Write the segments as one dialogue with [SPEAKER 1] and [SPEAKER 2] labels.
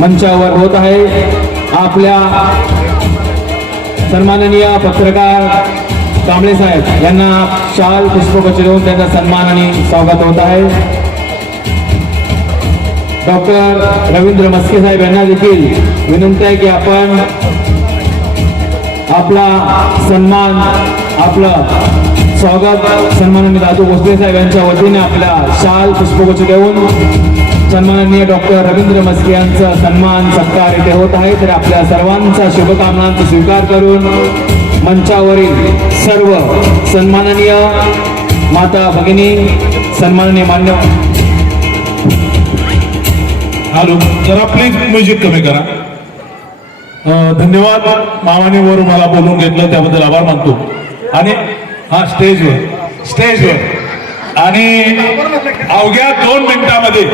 [SPEAKER 1] मंचावर होत आहे आपल्या सन्माननीय पत्रकार कांबळे साहेब. यांना शाल पुष्पगुच्छ देऊन त्यांचा सन्मान आणि स्वागत होत आहे. डॉक्टर रवींद्र मस्के साहेब यांना देखील विनंती आहे की आपण आपला सन्मान आपलं स्वागत सन्माननीय दादू भोसले साहेब यांच्या वतीने आपल्या शाल पुष्पगुच्छ देऊन सन्माननीय डॉक्टर रवींद्र मस्के यांचा सन्मान सत्कार इथे होत आहे. तर आपल्या सर्वांचा शुभकामनांचा स्वीकार करून मंचावरील सर्व सन्माननीय माता भगिनी सन्माननीय मान्य
[SPEAKER 2] हॅलो जरा प्लीज म्युझिक कमी करा. धन्यवाद. मामाने वर मला बोलून घेतलं त्याबद्दल आभार मानतो. आणि हा स्टेजवर स्टेजवर आणि अवघ्या दोन मिनिटामध्ये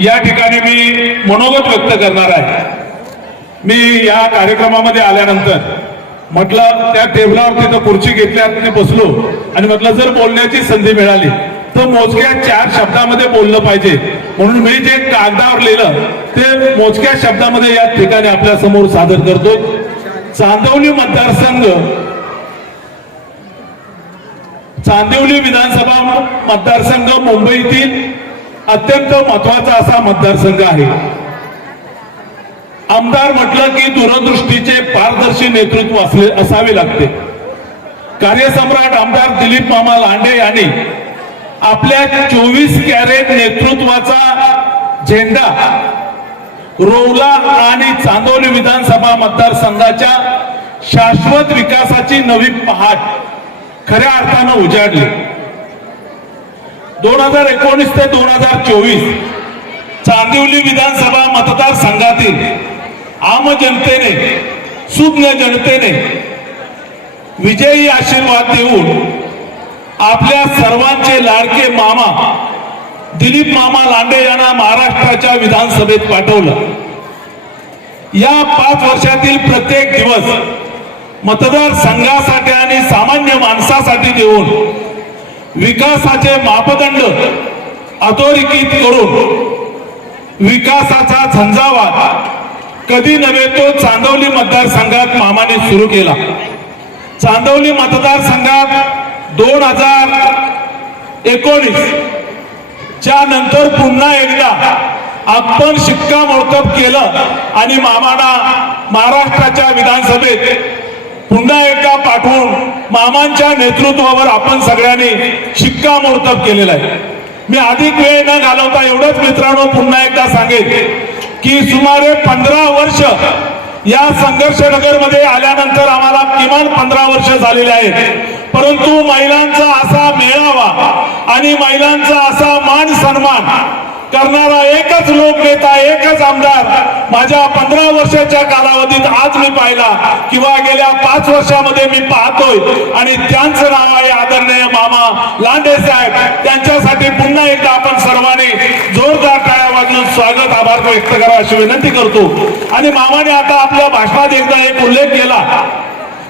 [SPEAKER 2] या ठिकाणी मी मनोगत व्यक्त करणार आहे. मी या कार्यक्रमामध्ये आल्यानंतर म्हटलं त्या टेबलावर तिथं खुर्ची घेतल्या बसलो. आणि म्हटलं जर बोलण्याची संधी मिळाली तर मोजक्या चार शब्दामध्ये बोललं पाहिजे. म्हणून मी जे कागदावर लिहिलं ते मोजक्या शब्दामध्ये या ठिकाणी आपल्यासमोर सादर करतो. चांदवली मतदारसंघ चांदिवली विधानसभा मतदारसंघ मुंबईतील अत्यंत महत्त्वाचा असा मतदारसंघ आहे. आमदार म्हटलं की दूरदृष्टीचे पारदर्शी नेतृत्व असले असावे लागते. कार्यसम्राट आमदार दिलीप मामा लांडे यांनी आपल्या चोवीस कॅरेट नेतृत्वाचा झेंडा रोवला आणि चांदोली विधानसभा मतदारसंघाच्या शाश्वत विकासाची नवी पहाट खऱ्या अर्थानं उजाडली. दोन हजार एकोणीस ते दोन हजार चोवीस चांदिवली विधानसभा मतदारसंघातील आम जनतेने सुज्ञ जनतेने विजयी आशीर्वाद देऊन आपल्या सर्वांचे लाडके मामा दिलीप मामा लांडे यांना महाराष्ट्राच्या विधानसभेत पाठवलं. या पाच वर्षातील प्रत्येक दिवस मतदारसंघासाठी आणि सामान्य माणसासाठी देऊन विकासाचे मापदंड अधोरेखित करून विकासाचा झंझावात कधी नव्हे तो चांदवली मतदारसंघात मामाने सुरू केला. चांदवली मतदारसंघात दोन हजार एकोणीस च्या नंतर पुन्हा एकदा आपण शिक्कामोर्तब केलं आणि मामाना महाराष्ट्राच्या विधानसभेत पुन्हा एकदा पाठवून मामांच्या नेतृत्वावर आपण सगळ्यांनी शिक्कामोर्तब केलेलं आहे. मी अधिक वेळ न घालवता एवढंच मित्रांनो पुन्हा एकदा सांगेन की सुमारे पंधरा वर्ष या संघर्ष नगरमध्ये आल्यानंतर आम्हाला किमान पंधरा वर्ष झालेले आहेत. परंतु महिलांचा असा मेळावा आणि महिलांचा असा मान सन्मान करणारा एकच लोकनेता एकच आमदार माझ्या पंधरा वर्षाच्या कालावधीत आज मी पाहिला. किंवा गेल्या पाच वर्षामध्ये मी पाहतोय. आणि त्यांचं नाव आहे आदरणीय मामा लांडे साहेब. त्यांच्यासाठी पुन्हा एकदा आपण सर्वांनी जोरदार टाळ्या वाजवून स्वागत आभार व्यक्त करा अशी विनंती करतो. आणि मामाने आता आपल्या भाषणात एकदा एक उल्लेख केला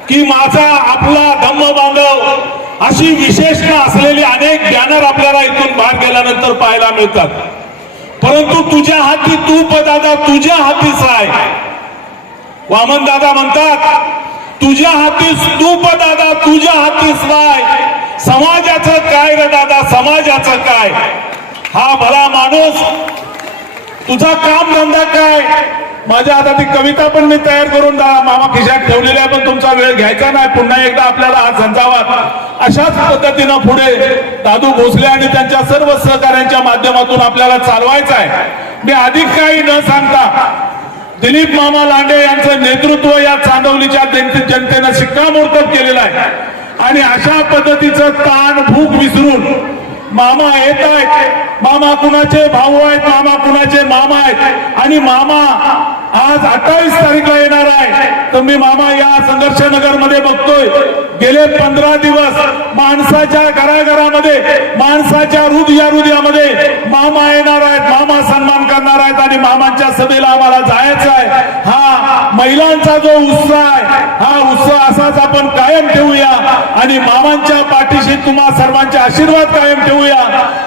[SPEAKER 2] की माझा आपला धम्म बांधव अशी विशेषता असलेली अनेक बॅनर आपल्याला इथून बाहेर गेल्यानंतर पाहायला मिळतात. परंतु तुझ्या हाती तू दादा तुझ्या हातीच राय. वामन दादा म्हणतात तुझ्या हातीस तू दादा तुझ्या हातीच राय. समाजाचं काय रे दादा समाजाचं काय? हा भला माणूस तुझा काम धंदा काय? माझ्या आता ती कविता पण मी तयार करून दा- मामा खिशात ठेवलेली आहे पण तुमचा वेळ घ्यायचा नाही. पुन्हा एकदा आपल्याला आज झंझावात. अशाच पद्धतीनं पुढे दादू भोसले आणि त्यांच्या सर्व सहकाऱ्यांच्या माध्यमातून आपल्याला चालवायचं आहे. मी अधिक काही न सांगता दिलीप मामा लांडे यांचं नेतृत्व या चांदवलीच्या जनते- जनतेनं शिक्कामोर्तब केलेलं आहे. आणि अशा पद्धतीचं ताण भूक विसरून मामा येत आहेत. मामा कुणाचे भाऊ आहेत? मामा कुणाचे मामा आहेत? आणि मामा आज अठ्ठावीस तारीखला येणार आहे. तर मी मामा या संघर्ष नगरमध्ये बघतोय. गेले पंधरा दिवस माणसाच्या घराघरामध्ये माणसाच्या हृदया हृदयामध्ये मामा येणार आहेत मामा सन्मान करणार आहेत आणि मामांच्या सभेला आम्हाला जायचं आहे. हा महिलांचा जो उत्साह आहे हा उत्साह असाच आपण कायम ठेवूया. आणि मामांच्या पाठीशी तुम्हा सर्वांचे आशीर्वाद कायम ठेवूया.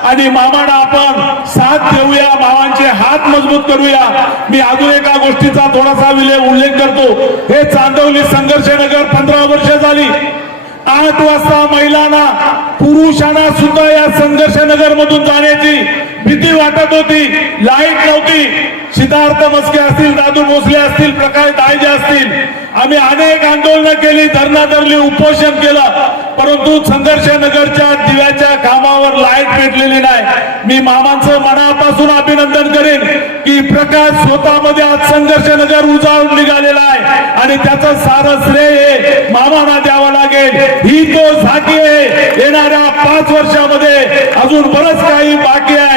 [SPEAKER 2] आणि मामांना आपण साथ देऊया मामांचे हात मजबूत करूया. मी अजून एका गोष्टीचा थोडासा विलय उल्लेख करतो. हे चांदवली संघर्ष नगर पंधरा वर्ष झाली. आठ वाजता महिलांना पुरुषांना सुद्धा या संघर्ष नगर मधून जाण्याची भीती वाटत होती. लाइट नव्हती. सिद्धार्थ मस्के असतील दादू भोसले असतील प्रकाश दायजे असतील. आम्ही अनेक आंदोलनं केली धरणा धरली उपोषण केलं. परंतु संघर्ष नगरच्या दिव्याच्या कामावर लाइट पेटलेली नाही. मी मामांचं मनापासून अभिनंदन करेन की प्रकाश स्वतःमध्ये आज संघर्ष नगर उजाळून निघालेला आहे. आणि त्याचं सारं श्रेय हे मामांना द्यावं लागेल. ही तो झाकी आहे. येणाऱ्या पाच वर्षामध्ये अजून बरंच काही बाकी आहे.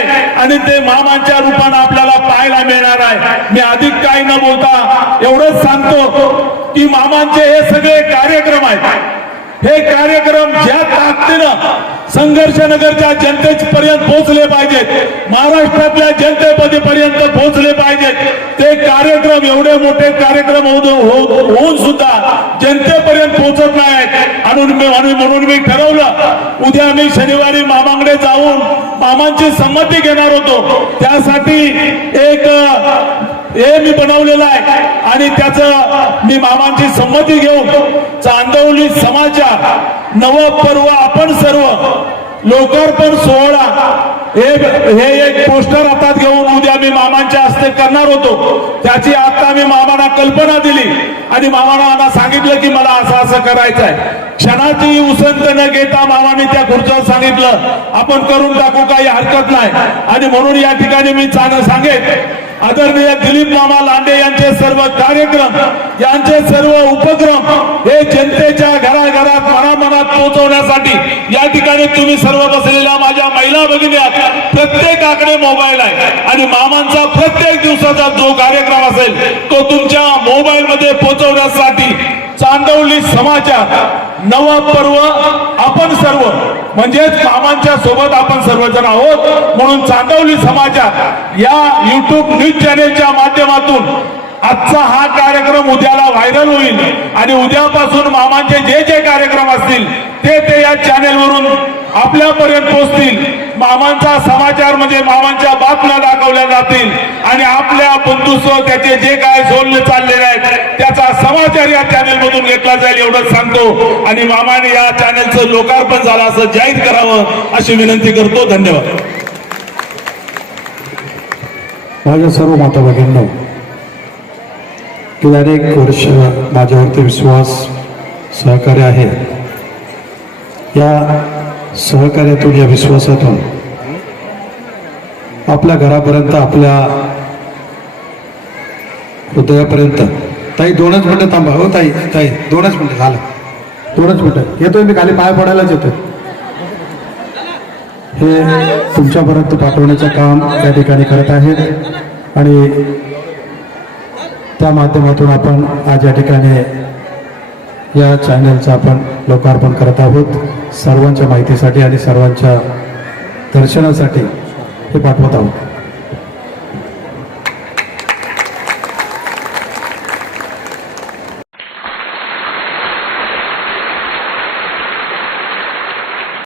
[SPEAKER 2] आणि ते मामांच्या रूपानं आपल्याला पाहायला मिळणार आहे. मी अधिक काही न बोलता एवढंच सांगतो की मामांचे हे सगळे कार्यक्रम आहेत. हे कार्यक्रम ज्या ताकदीनं संघर्ष नगरच्या जनतेपर्यंत पोहोचले पाहिजेत. महाराष्ट्रातल्या जनतेपर्यंत पोहोचले पाहिजेत. ते कार्यक्रम एवढे मोठे कार्यक्रम होऊन हो- होऊन सुद्धा जनतेपर्यंत पोहोचत नाहीत. आणि आणि म्हणून मी ठरवलं उद्या मी शनिवारी मामांकडे जाऊन मामांची संमती घेणार होतो. त्यासाठी एक हे मी बनवलेलं आहे. आणि त्याचं मी मामांची संमती घेऊन चांदवली समाचार नव पर्व आपण सर्व लोकार्पण सोहळा हे हे एक पोस्टर हातात घेऊन उद्या मी मामांच्या हस्ते करणार होतो. त्याची आता मी मामांना कल्पना दिली. आणि मामांना सांगितलं की मला असं असं करायचं आहे क्षणाची उसंत न घेता मामाने त्या खुर्च्यावर सांगितलं आपण करून टाकू काही हरकत नाही. आणि म्हणून या ठिकाणी मी सांगेन आदरणीय दिलीप मामा लांडे यांचे सर्व कार्यक्रम यांचे सर्व उपक्रम हे जनतेच्या घराघरात मनामनात पोहोचवण्यासाठी या ठिकाणी तुम्ही सर्व बसलेल्या माझ्या महिला भगिनी प्रत्येकाकडे मोबाईल आहे. आणि मामांचा प्रत्येक दिवसाचा जो कार्यक्रम असेल तो तुमच्या मोबाईल मध्ये पोहोचवण्यासाठी चांदवली समाचार नवा पर्व आपण सर्व म्हणजेच मामांच्या सोबत आपण सर्वजण आहोत. म्हणून चांदवली समाचार या युट्यूब न्यूज चॅनेलच्या माध्यमातून आजचा हा कार्यक्रम उद्याला व्हायरल होईल. आणि उद्यापासून मामांचे जे जे कार्यक्रम असतील ते ते या चॅनेलवरून आपल्यापर्यंत पोहोचतील. मामांचा समाचार म्हणजे मामांच्या बातम्या दाखवल्या जातील. आणि आपल्या बंधुत्व त्याचे जे काय झोलले चाललेले आहेत त्याचा समाचार या चॅनेल मधून घेतला जाईल एवढंच सांगतो. आणि मामाने या चॅनेलचं लोकार्पण झालं असं जाहीर करावं अशी विनंती करतो. धन्यवाद.
[SPEAKER 3] माझ्या सर्व माता भगिनींनो गेल्या अनेक वर्ष माझ्यावरती विश्वास सहकार्य आहे. या सहकार्यातून या विश्वासातून आपल्या घरापर्यंत आपल्या उदयापर्यंत. ताई दोनच मिनटं थांबा. हो ताई ताई दोनच मिनटं झालं. दोनच मिनटं. येतोय मी खाली पाय पडायलाच येतोय. हे तुमच्यापर्यंत पाठवण्याचं काम त्या ठिकाणी करत आहेत. आणि त्या माध्यमातून आपण आज या ठिकाणी या चॅनलचं आपण लोकार्पण करत आहोत. सर्वांच्या माहितीसाठी आणि सर्वांच्या दर्शनासाठी हे पाठवत आहोत.